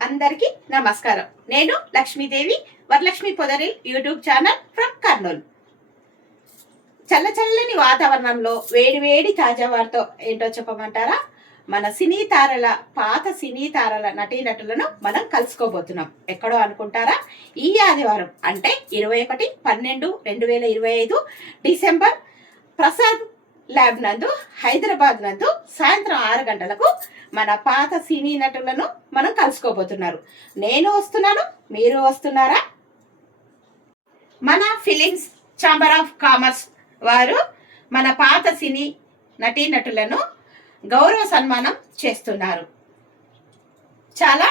అందరికీ నమస్కారం. నేను Lakshmidevi, Varalakshmi Podari YouTube channel from Kurnool. చల్లచల్లని వాతావరణంలో వేడి తాజా వారితో ఏంటో చెప్పమంటారా? మన సినీ తారల పాత సినీ తారల నటీనటులను మనం కలుసుకోబోతున్నాం. ఎక్కడో అనుకుంటారా? ఈ ఆదివారం అంటే 21/12/2025 డిసెంబర్ ప్రసాద్ ల్యాబ్ నందు హైదరాబాద్ నందు సాయంత్రం 6 గంటలకు మన పాత సినీ నటులను మనం కలుసుకోబోతున్నారు. నేను వస్తున్నాను, మీరు వస్తున్నారా? మన ఫిలిమ్స్ ఛాంబర్ ఆఫ్ కామర్స్ వారు మన పాత సినీ నటీనటులను గౌరవ సన్మానం చేస్తున్నారు. చాలా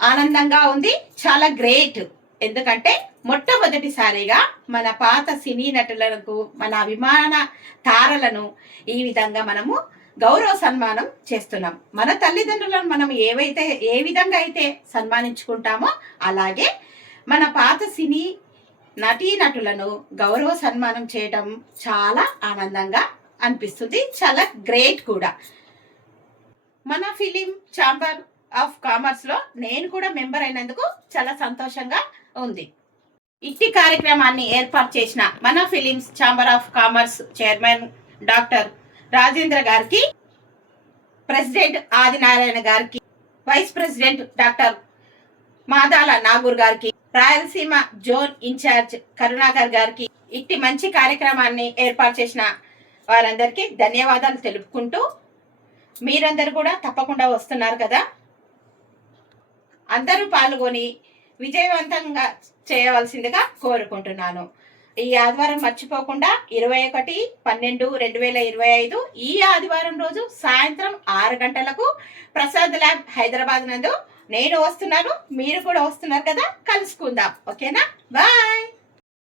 ఆనందంగా ఉంది, చాలా గ్రేట్. ఎందుకంటే మొట్టమొదటిసారిగా మన పాత సినీ నటులకు, మన అభిమాన తారలను ఈ విధంగా మనము గౌరవ సన్మానం చేస్తున్నాం. మన తల్లిదండ్రులను మనం ఏ విధంగా అయితే సన్మానించుకుంటామో అలాగే మన పాత సినీ నటీనటులను గౌరవ సన్మానం చేయడం చాలా ఆనందంగా అనిపిస్తుంది, చాలా గ్రేట్ కూడా. మన ఫిలిం ఛాంబర్ ఆఫ్ కామర్స్ లో నేను కూడా మెంబర్ అయినందుకు చాలా సంతోషంగా ఉంది. ఇట్టి కార్యక్రమాన్ని ఏర్పాటు చేసిన మన films chamber of commerce chairman doctor Rajendra గారికి, ప్రెసిడెంట్ ఆదినారాయణ గారికి, vice president doctor Madala Nagur గారికి, రాయలసీమ జోన్ ఇన్ఛార్జ్ కరుణాకర్ గారికి, ఇట్టి మంచి కార్యక్రమాన్ని ఏర్పాటు చేసిన వారందరికీ ధన్యవాదాలు తెలుపుకుంటూ, మీరందరూ కూడా తప్పకుండా వస్తున్నారు కదా, అందరూ పాల్గొని విజయవంతంగా చేయవలసిందిగా కోరుకుంటున్నాను. ఈ ఆదివారం మర్చిపోకుండా 21/12/2025 ఈ ఆదివారం రోజు సాయంత్రం 6 గంటలకు ప్రసాద్ ల్యాబ్ హైదరాబాద్ నందు నేను వస్తున్నాను, మీరు కూడా వస్తున్నారు కదా, కలుసుకుందాం. ఓకేనా? బాయ్.